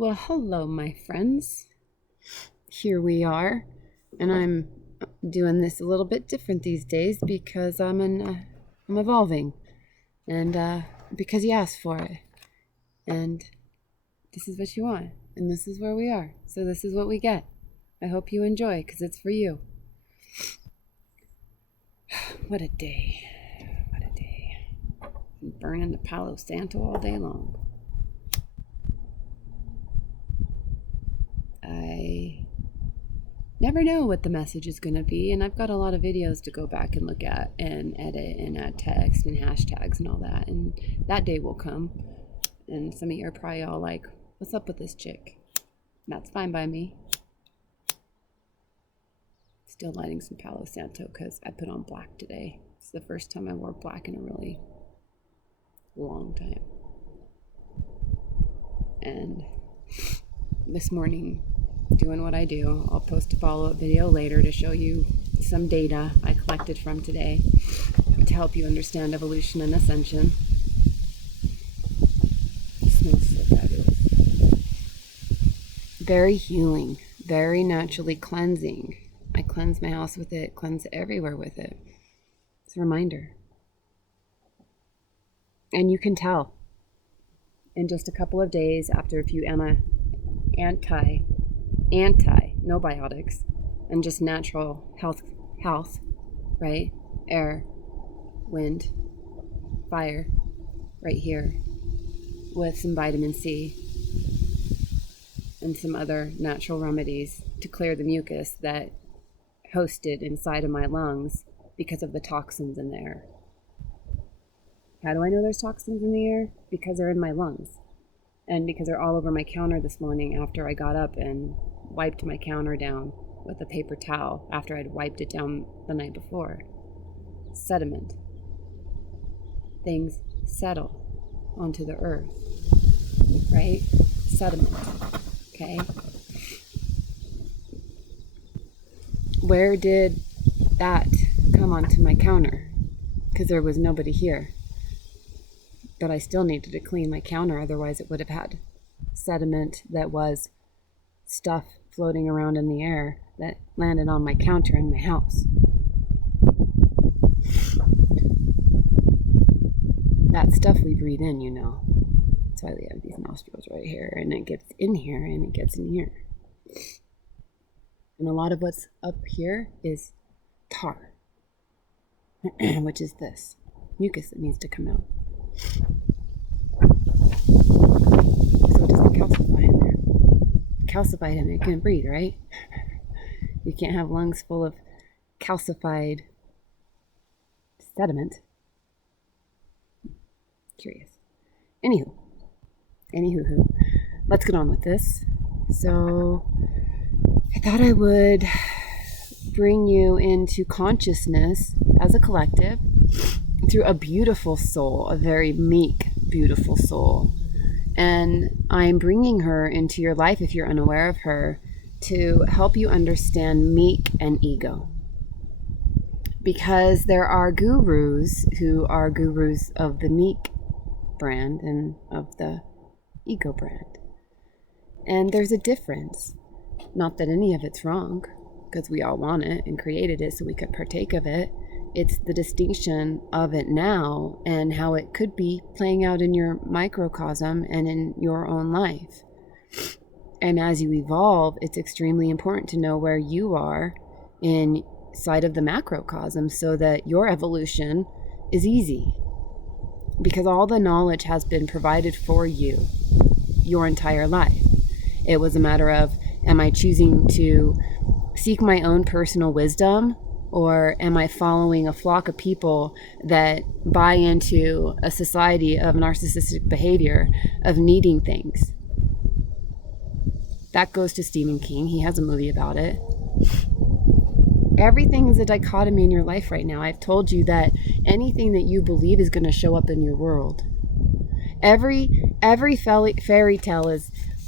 Well, hello, my friends. Here we are, and I'm doing this a little bit different these days because I'm evolving, and because you asked for it, and this is what you want, and this is where we are. So this is what we get. I hope you enjoy, because it's for you. What a day! What a day! I'm burning the Palo Santo all day long. I never know what the message is going to be, and I've got a lot of videos to go back and look at and edit and add text and hashtags and all that, and that day will come. And some of you are probably all like, what's up with this chick? That's fine by me. Still lighting some Palo Santo because I put on black today. It's the first time I wore black in a really long time. And this morning, doing what I do, I'll post a follow-up video later to show you some data I collected from today to help you understand evolution and ascension. It smells so fabulous. Very healing, very naturally cleansing. I cleanse my house with it, cleanse everywhere with it. It's a reminder. And you can tell in just a couple of days after a few no-biotics, and just natural health, right? Air, wind, fire, right here, with some vitamin C and some other natural remedies to clear the mucus that hosted inside of my lungs because of the toxins in the air. How do I know there's toxins in the air? Because they're in my lungs. And because they're all over my counter this morning after I got up and wiped my counter down with a paper towel after I'd wiped it down the night before. Sediment. Things settle onto the earth, right? Sediment, okay? Where did that come onto my counter? Because there was nobody here. But I still needed to clean my counter, otherwise it would have had sediment that was stuff floating around in the air that landed on my counter in my house. That stuff we breathe in, you know. That's why we have these nostrils right here, and it gets in here, and it gets in here. And a lot of what's up here is tar, which is this mucus that needs to come out. So it doesn't calcify in there. Calcified in it can't breathe, right? You can't have lungs full of calcified sediment. Curious. Anywho, let's get on with this. So I thought I would bring you into consciousness as a collective through a beautiful soul, a very meek, beautiful soul. And I'm bringing her into your life, if you're unaware of her, to help you understand meek and ego. Because there are gurus who are gurus of the meek brand and of the ego brand. And there's a difference. Not that any of it's wrong, because we all want it and created it so we could partake of it. It's the distinction of it now and how it could be playing out in your microcosm and in your own life. And as you evolve, it's extremely important to know where you are inside of the macrocosm so that your evolution is easy. Because all the knowledge has been provided for you your entire life. It was a matter of, am I choosing to seek my own personal wisdom, or am I following a flock of people that buy into a society of narcissistic behavior, of needing things? That goes to Stephen King. He has a movie about it. Everything is a dichotomy in your life right now. I've told you that anything that you believe is going to show up in your world. Every fairy tale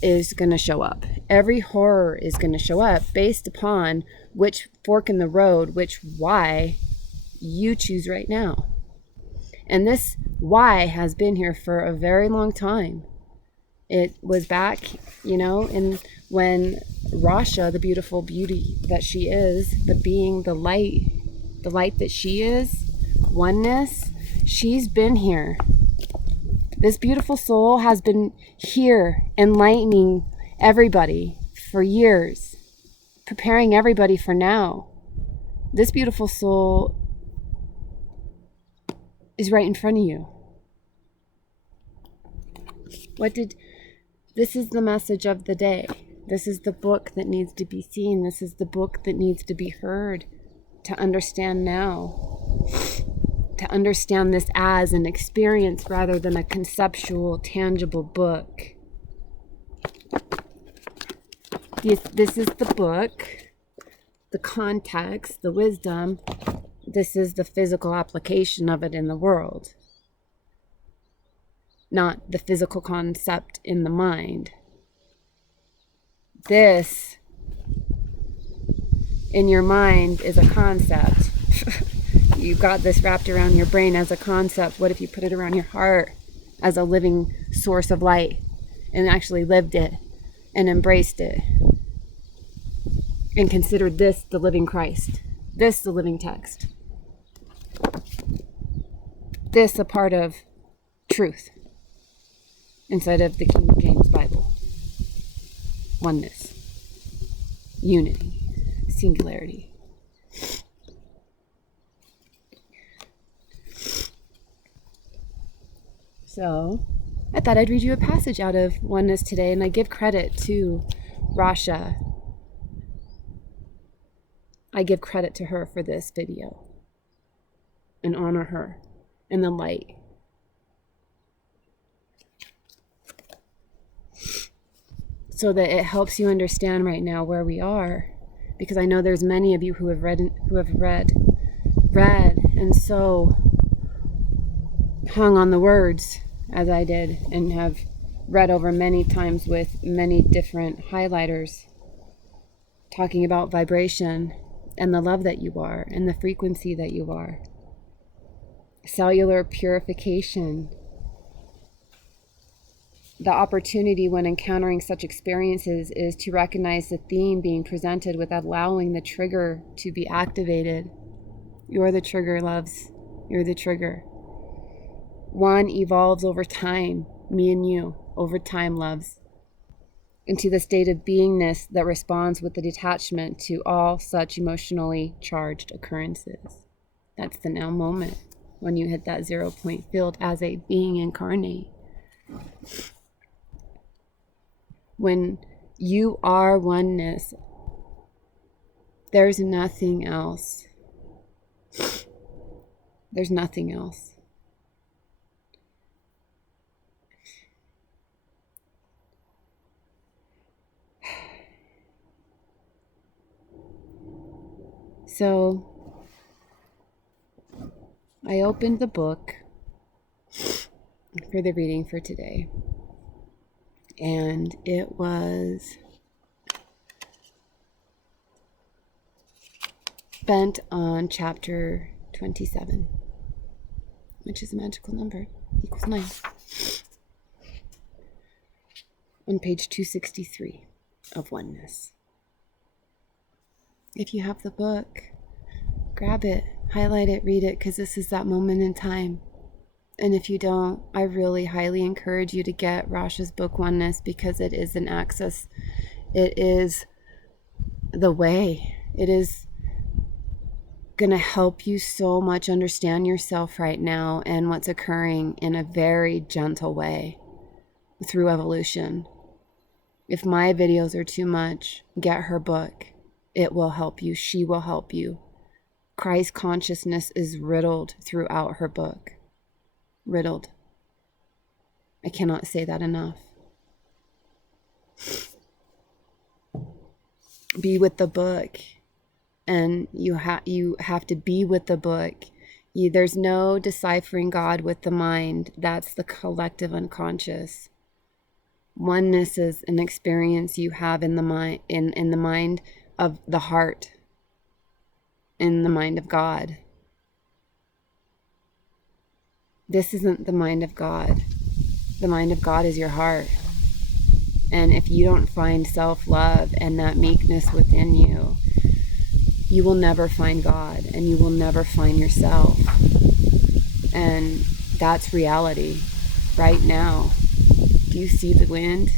is going to show up. Every horror is going to show up based upon which fork in the road, which why you choose right now. And this why has been here for a very long time. It was back, and when Rasha, the beautiful beauty that she is, the being, the light that she is, oneness, she's been here. This beautiful soul has been here enlightening everybody for years, preparing everybody for now. This beautiful soul is right in front of you. This is the message of the day. This is the book that needs to be seen. This is the book that needs to be heard to understand now. To understand this as an experience rather than a conceptual, tangible book. This is the book, the context, the wisdom. This is the physical application of it in the world. Not the physical concept in the mind. This, in your mind, is a concept. You got this wrapped around your brain as a concept. What if you put it around your heart as a living source of light and actually lived it and embraced it and considered this the living Christ, this the living text, this a part of truth inside of the King James Bible? Oneness, unity, singularity. So I thought I'd read you a passage out of Oneness today, and I give credit to Rasha. I give credit to her for this video and honor her in the light. So that it helps you understand right now where we are, because I know there's many of you who have read and so hung on the words as I did, and have read over many times with many different highlighters talking about vibration and the love that you are and the frequency that you are. Cellular purification. The opportunity when encountering such experiences is to recognize the theme being presented without allowing the trigger to be activated. You're the trigger, loves. You're the trigger. One evolves over time, me and you, over time, loves, into the state of beingness that responds with the detachment to all such emotionally charged occurrences. That's the now moment, when you hit that 0 point field as a being incarnate. When you are oneness, there's nothing else. There's nothing else. So I opened the book for the reading for today, and it was spent on chapter 27, which is a magical number, equals 9, on page 263 of Oneness. If you have the book, grab it, highlight it, read it, because this is that moment in time. And if you don't, I really highly encourage you to get Rasha's book, Oneness, because it is an access. It is the way. It is going to help you so much understand yourself right now and what's occurring in a very gentle way through evolution. If my videos are too much, get her book. It will help you. She will help you. Christ consciousness is riddled throughout her book. Riddled. I cannot say that enough. Be with the book. And you have to be with the book. There's no deciphering God with the mind. That's the collective unconscious. Oneness is an experience you have in the mind, in the mind of the heart, in the mind of God. This isn't the mind of God. The mind of God is your heart. And if you don't find self-love and that meekness within you, you will never find God, and you will never find yourself. And that's reality right now. Do you see the wind?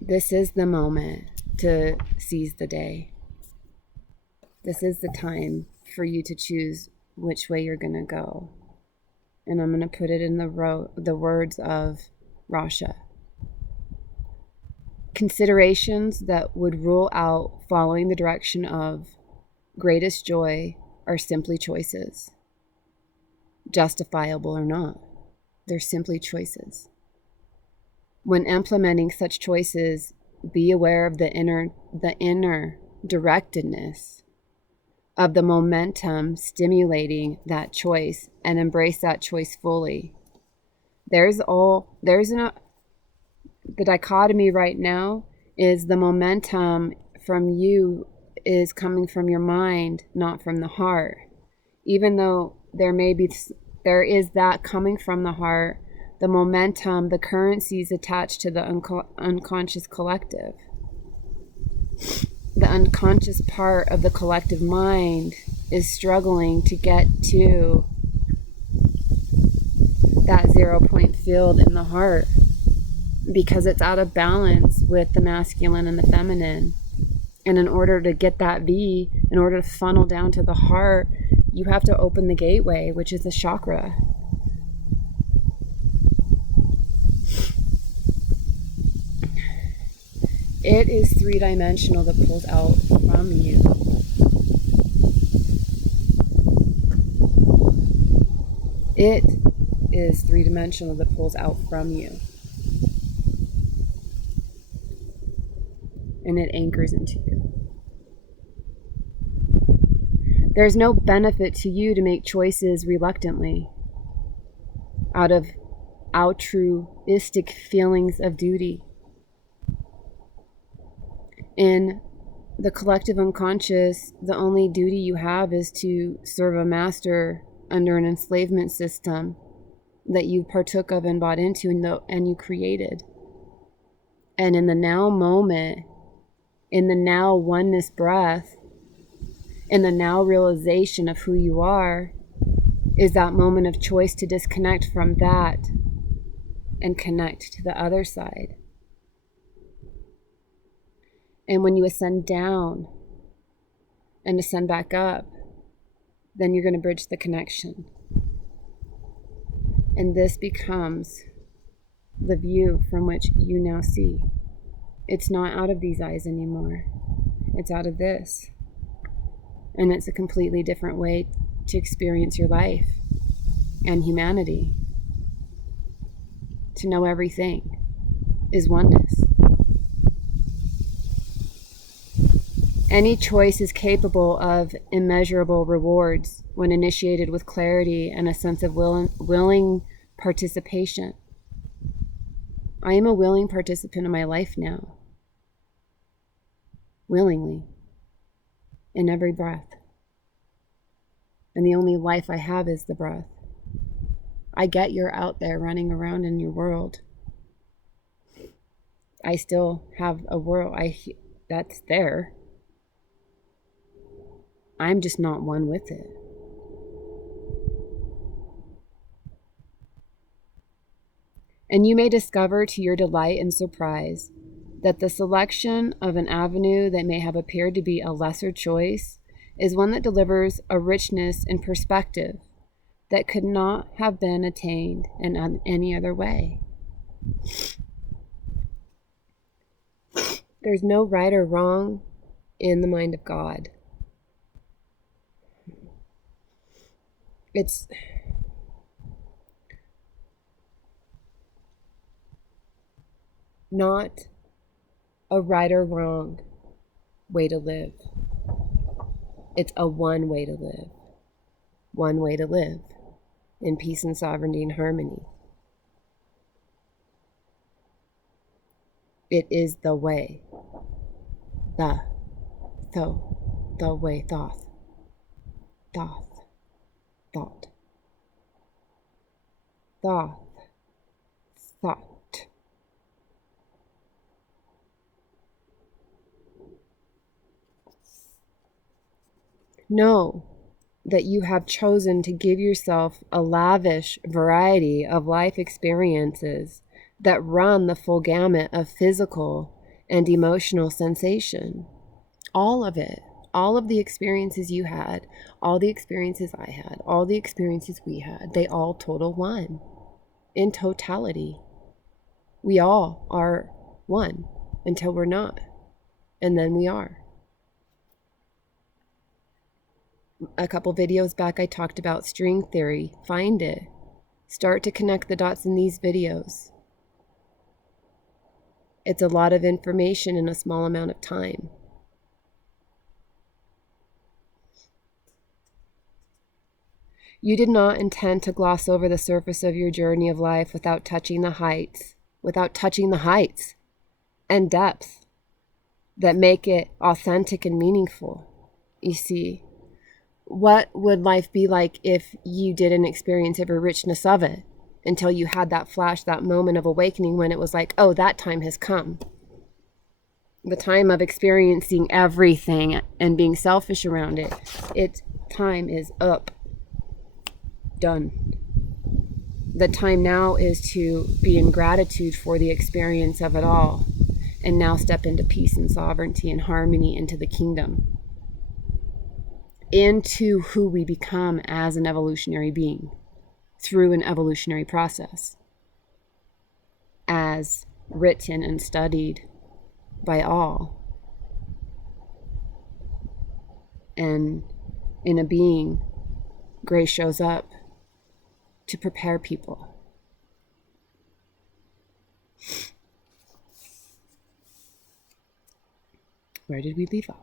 This is the moment to seize the day. This is the time for you to choose which way you're going to go. And I'm going to put it in the words of Rasha. Considerations that would rule out following the direction of greatest joy are simply choices. Justifiable or not, they're simply choices. When implementing such choices, be aware of the inner directedness of the momentum stimulating that choice, and embrace that choice fully. The dichotomy right now is the momentum from you is coming from your mind, not from the heart. Even though there is that coming from the heart, the momentum, the currencies attached to the unconscious collective. The unconscious part of the collective mind is struggling to get to that 0 point field in the heart because it's out of balance with the masculine and the feminine. And in order to get that V, in order to funnel down to the heart, you have to open the gateway, which is a chakra. It is three-dimensional that pulls out from you. It is three-dimensional that pulls out from you. And it anchors into you. There's no benefit to you to make choices reluctantly, out of altruistic feelings of duty. In the collective unconscious, the only duty you have is to serve a master under an enslavement system that you partook of and bought into and you created. And in the now moment, in the now oneness breath, in the now realization of who you are, is that moment of choice to disconnect from that and connect to the other side. And when you ascend down and ascend back up, then you're going to bridge the connection. And this becomes the view from which you now see. It's not out of these eyes anymore. It's out of this. And it's a completely different way to experience your life and humanity. To know everything is oneness. Any choice is capable of immeasurable rewards when initiated with clarity and a sense of willing participation. I am a willing participant in my life now. Willingly. In every breath. And the only life I have is the breath. I get you're out there running around in your world. I still have a world that's there. I'm just not one with it. And you may discover to your delight and surprise that the selection of an avenue that may have appeared to be a lesser choice is one that delivers a richness and perspective that could not have been attained in any other way. There's no right or wrong in the mind of God. It's not a right or wrong way to live. It's a one way to live. One way to live in peace and sovereignty and harmony. It is the way. The way, thought. thought. Know that you have chosen to give yourself a lavish variety of life experiences that run the full gamut of physical and emotional sensation. All of it. All of the experiences you had, all the experiences I had, all the experiences we had, they all total one. In totality. We all are one until we're not. And then we are. A couple videos back I talked about string theory. Find it. Start to connect the dots in these videos. It's a lot of information in a small amount of time. You did not intend to gloss over the surface of your journey of life without touching the heights and depth that make it authentic and meaningful. You see, what would life be like if you didn't experience every richness of it until you had that flash, that moment of awakening when it was like, oh, that time has come. The time of experiencing everything and being selfish around it. Its time is up. Done. The time now is to be in gratitude for the experience of it all, and now step into peace and sovereignty and harmony into the kingdom, into who we become as an evolutionary being through an evolutionary process, as written and studied by all. And in a being, grace shows up to prepare people. Where did we leave off?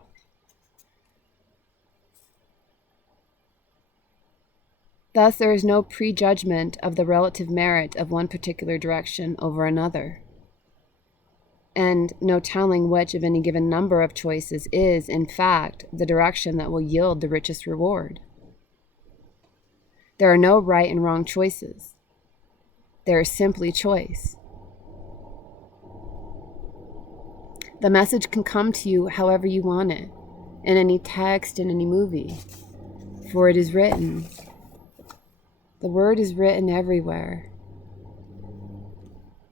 Thus, there is no prejudgment of the relative merit of one particular direction over another, and no telling which of any given number of choices is, in fact, the direction that will yield the richest reward. There are no right and wrong choices. There is simply choice. The message can come to you however you want it, in any text, in any movie, for it is written. The word is written everywhere.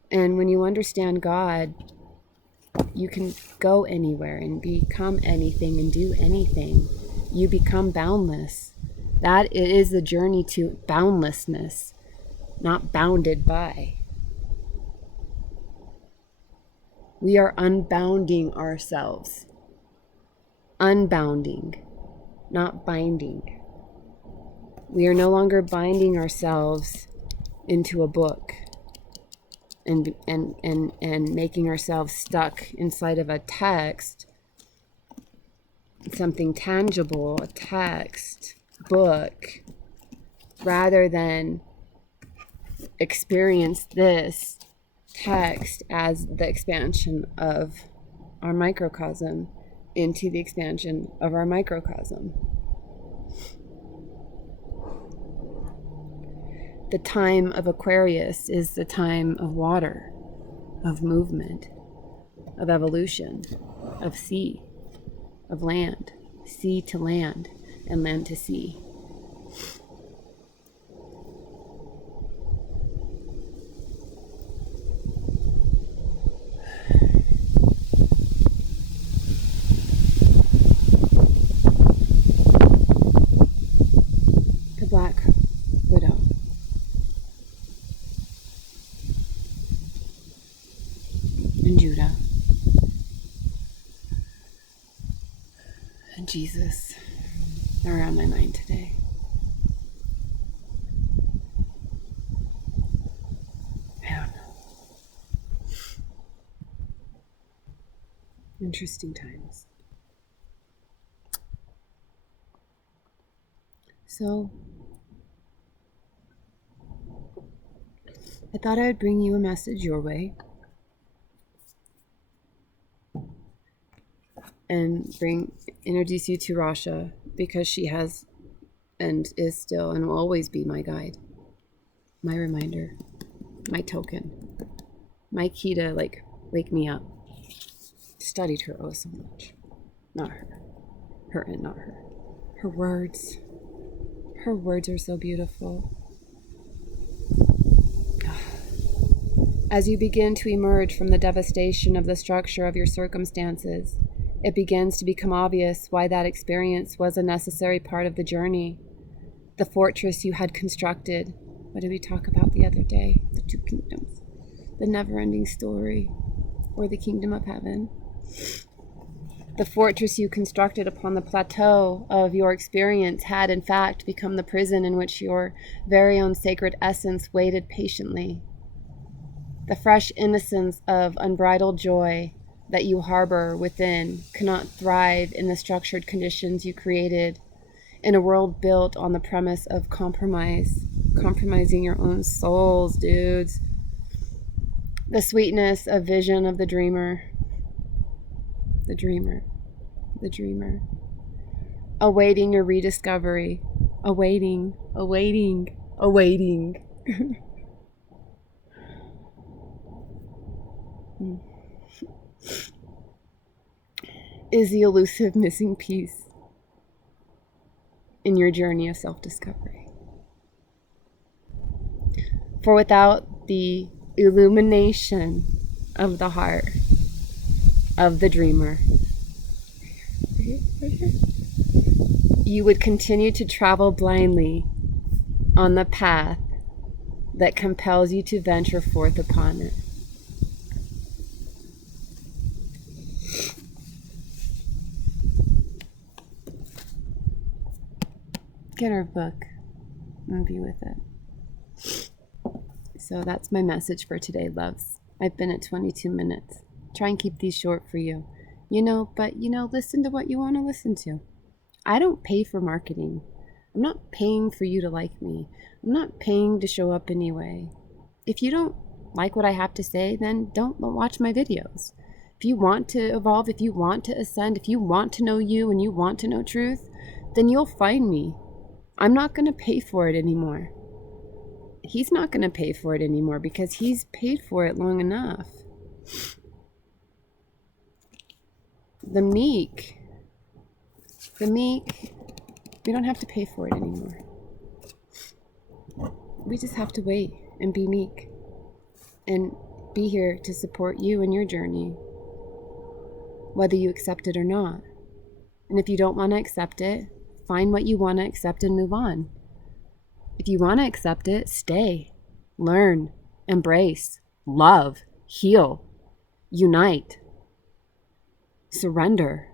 And when you understand God, you can go anywhere and become anything and do anything. You become boundless. That is the journey to boundlessness, not bounded by. We are unbounding ourselves. Unbounding, not binding. We are no longer binding ourselves into a book and making ourselves stuck inside of a text, something tangible, a text, book, rather than experience this text as the expansion of our microcosm into the expansion of our microcosm. The time of Aquarius is the time of water, of movement, of evolution, of sea, of land, sea to land, and land to sea. The Black Widow. And Judah. And Jesus are on my mind today. I don't know. Interesting times. So, I thought I would bring you a message your way and introduce you to Rasha, because she has and is still and will always be my guide, my reminder, my token. my key to like wake me up. Studied her oh so much. Not her. Her and not her. Her words. Her words are so beautiful. As you begin to emerge from the devastation of the structure of your circumstances, it begins to become obvious why that experience was a necessary part of the journey. The fortress you had constructed. What did we talk about the other day? The two kingdoms. The never-ending story, or the kingdom of heaven. The fortress you constructed upon the plateau of your experience had in fact become the prison in which your very own sacred essence waited patiently. The fresh innocence of unbridled joy that you harbor within cannot thrive in the structured conditions you created in a world built on the premise of compromise, compromising your own souls, dudes. The sweetness of vision of the dreamer, awaiting your rediscovery, awaiting. Is the elusive missing piece in your journey of self-discovery. For without the illumination of the heart of the dreamer, you would continue to travel blindly on the path that compels you to venture forth upon it. Get her book and be with it. So that's my message for today, loves. I've been at 22 minutes. Try and keep these short for you. But listen to what you want to listen to. I don't pay for marketing. I'm not paying for you to like me. I'm not paying to show up anyway. If you don't like what I have to say, then don't watch my videos. If you want to evolve, if you want to ascend, if you want to know you and you want to know truth, then you'll find me. I'm not going to pay for it anymore. He's not going to pay for it anymore because he's paid for it long enough. The meek, we don't have to pay for it anymore. We just have to wait and be meek and be here to support you in your journey, whether you accept it or not. And if you don't want to accept it, find what you want to accept and move on. If you want to accept it, stay, learn, embrace, love, heal, unite, surrender.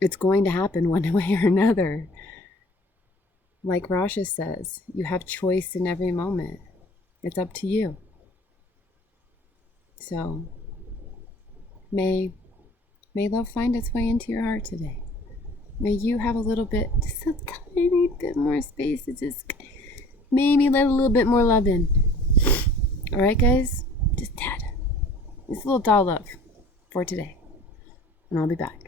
It's going to happen one way or another. Like Rasha says, you have choice in every moment. It's up to you. So, may love find its way into your heart today. May you have just a tiny bit more space to just maybe let a little bit more love in. All right, guys? Just tad. It's a little doll love for today. And I'll be back.